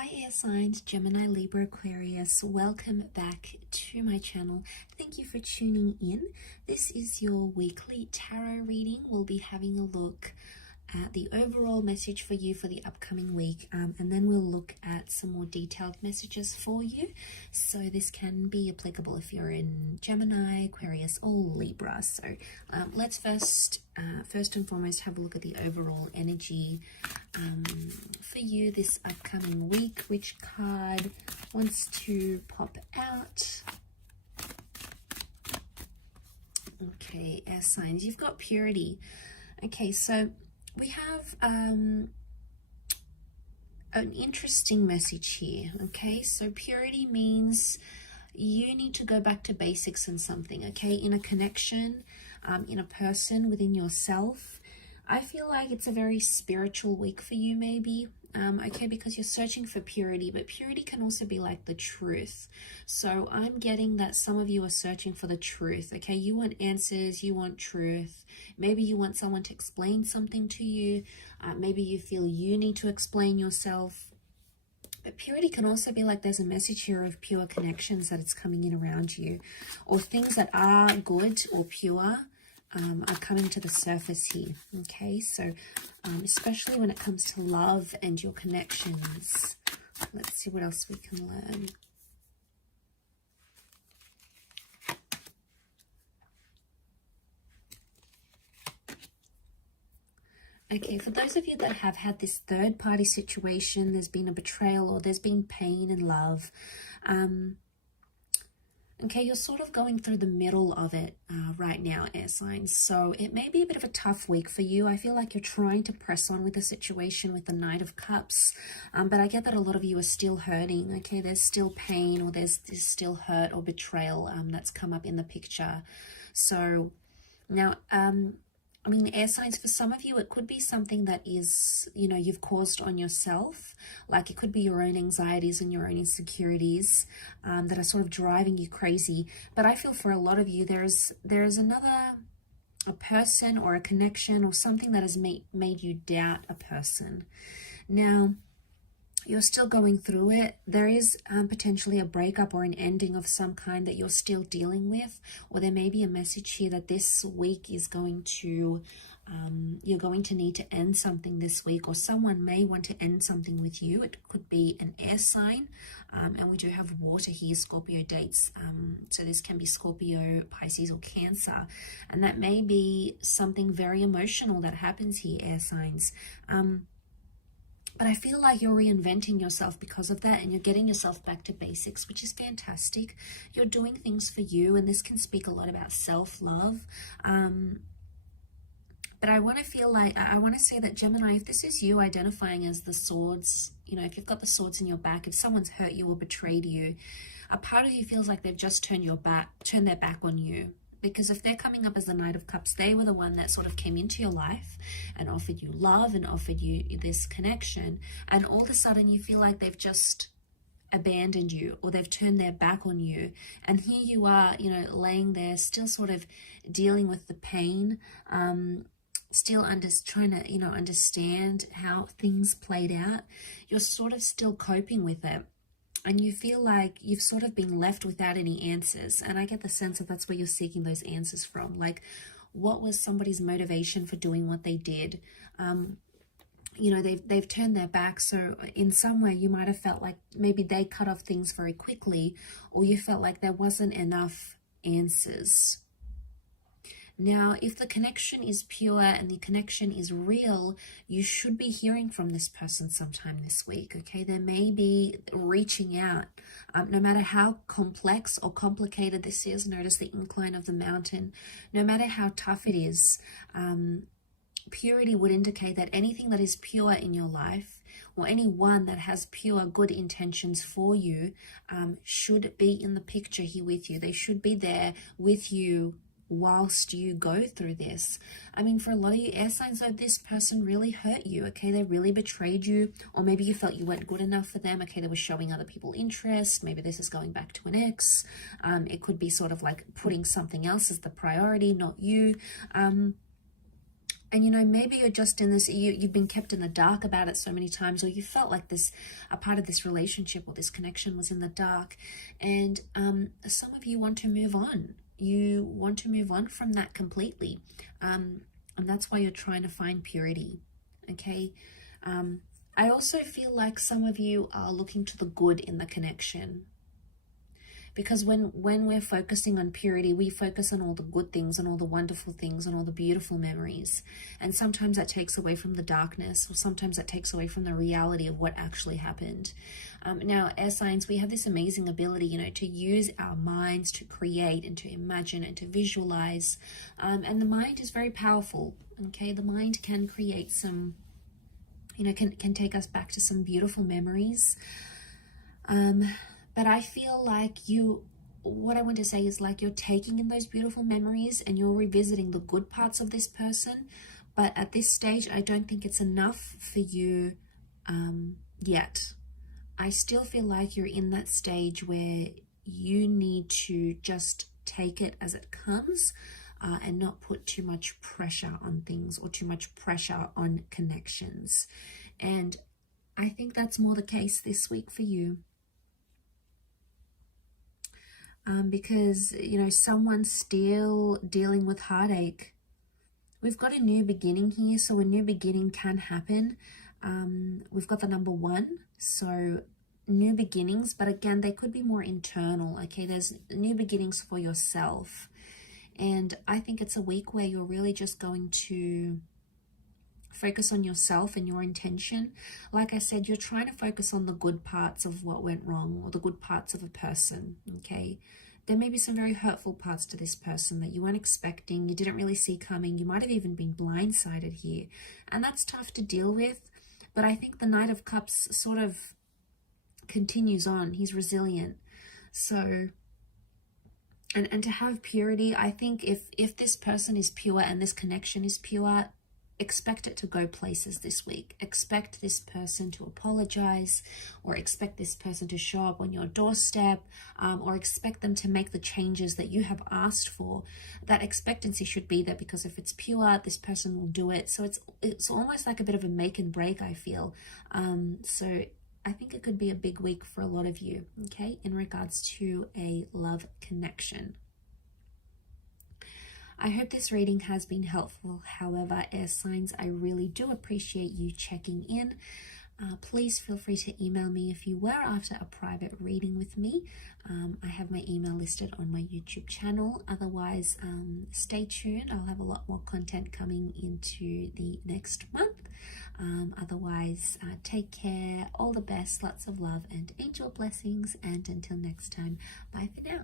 Hi air signs, Gemini, Libra, Aquarius. Welcome back to my channel. Thank you for tuning in. This is your weekly tarot reading. We'll be having a look at the overall message for you for the upcoming week, and then we'll look at some more detailed messages for you. So this can be applicable if you're in Gemini, Aquarius, or Libra. So let's first and foremost have a look at the overall energy for you this upcoming week. Which card wants to pop out? Okay, air signs, you've got purity. Okay, so we have an interesting message here. Okay, so purity means you need to go back to basics in something, okay, in a connection, in a person, within yourself. I feel like it's a very spiritual week for you, maybe. Okay, because you're searching for purity, but purity can also be like the truth. So I'm getting that some of you are searching for the truth. Okay, you want answers, you want truth. Maybe you want someone to explain something to you. Maybe you feel you need to explain yourself. But purity can also be like there's a message here of pure connections that it's coming in around you, or things that are good or pure are coming to the surface here. Okay, so especially when it comes to love and your connections. Let's see what else we can learn. Okay, for those of you that have had this third-party situation, there's been a betrayal or there's been pain in love. Okay, you're sort of going through the middle of it right now, air signs. So it may be a bit of a tough week for you. I feel like you're trying to press on with the situation with the Knight of Cups. But I get that a lot of you are still hurting. Okay, there's still pain, or there's still hurt or betrayal that's come up in the picture. So now, I mean, air signs, for some of you, it could be something that is, you know, you've caused on yourself. Like it could be your own anxieties and your own insecurities that are sort of driving you crazy. But I feel for a lot of you, there's a person or a connection or something that has made you doubt a person. Now, you're still going through it. There is potentially a breakup or an ending of some kind that you're still dealing with, or there may be a message here that this week is going to, you're going to need to end something this week, or someone may want to end something with you. It could be an air sign, and we do have water here, Scorpio dates, so this can be Scorpio, Pisces, or Cancer, and that may be something very emotional that happens here, air signs. But I feel like you're reinventing yourself because of that, and you're getting yourself back to basics, which is fantastic. You're doing things for you, and this can speak a lot about self-love. But I want to say that, Gemini, if this is you identifying as the swords, you know, if you've got the swords in your back, if someone's hurt you or betrayed you, a part of you feels like they've just turned their back on you. Because if they're coming up as the Knight of Cups, they were the one that sort of came into your life and offered you love and offered you this connection. And all of a sudden you feel like they've just abandoned you, or they've turned their back on you. And here you are, you know, laying there still sort of dealing with the pain, still trying to, you know, understand how things played out. You're sort of still coping with it. And you feel like you've sort of been left without any answers. And I get the sense that that's where you're seeking those answers from. Like, what was somebody's motivation for doing what they did? You know, they've turned their back. So in some way, you might have felt like maybe they cut off things very quickly, or you felt like there wasn't enough answers. Now, if the connection is pure and the connection is real, you should be hearing from this person sometime this week, okay? They may be reaching out. No matter how complex or complicated this is, notice the incline of the mountain. No matter how tough it is, purity would indicate that anything that is pure in your life, or anyone that has pure good intentions for you, should be in the picture here with you. They should be there with you whilst you go through this. I mean, for a lot of you air signs, though, this person really hurt you, okay? They really betrayed you, or maybe you felt you weren't good enough for them, okay? They were showing other people interest. Maybe this is going back to an ex. It could be sort of like putting something else as the priority, not you. And, you know, maybe you're just in this, you've been kept in the dark about it so many times, or you felt like this, a part of this relationship or this connection was in the dark. And some of you want to move on. You want to move on from that completely. And that's why you're trying to find purity. Okay. I also feel like some of you are looking to the good in the connection. Because when we're focusing on purity, we focus on all the good things and all the wonderful things and all the beautiful memories. And sometimes that takes away from the darkness, or sometimes that takes away from the reality of what actually happened. Now, air signs, we have this amazing ability, you know, to use our minds to create and to imagine and to visualize. And the mind is very powerful, okay? The mind can create some, you know, can take us back to some beautiful memories. But I feel like what I want to say is like you're taking in those beautiful memories and you're revisiting the good parts of this person. But at this stage, I don't think it's enough for you yet. I still feel like you're in that stage where you need to just take it as it comes and not put too much pressure on things or too much pressure on connections. And I think that's more the case this week for you. Because, you know, someone's still dealing with heartache. We've got a new beginning here, so a new beginning can happen. We've got the number 1, so new beginnings, but again, they could be more internal, okay? There's new beginnings for yourself. And I think it's a week where you're really just going to focus on yourself and your intention. Like I said, you're trying to focus on the good parts of what went wrong or the good parts of a person, okay? There may be some very hurtful parts to this person that you weren't expecting, you didn't really see coming, you might have even been blindsided here. And that's tough to deal with, but I think the Knight of Cups sort of continues on. He's resilient. So, and to have purity, I think if this person is pure and this connection is pure, expect it to go places this week. Expect this person to apologize, or expect this person to show up on your doorstep, or expect them to make the changes that you have asked for. That expectancy should be there, because if it's pure, this person will do it. So it's almost like a bit of a make and break, I feel. So I think it could be a big week for a lot of you, okay, in regards to a love connection. I hope this reading has been helpful. However, air signs, I really do appreciate you checking in. Please feel free to email me if you were after a private reading with me. I have my email listed on my YouTube channel. Otherwise, stay tuned. I'll have a lot more content coming into the next month. Otherwise, take care. All the best. Lots of love and angel blessings. And until next time, bye for now.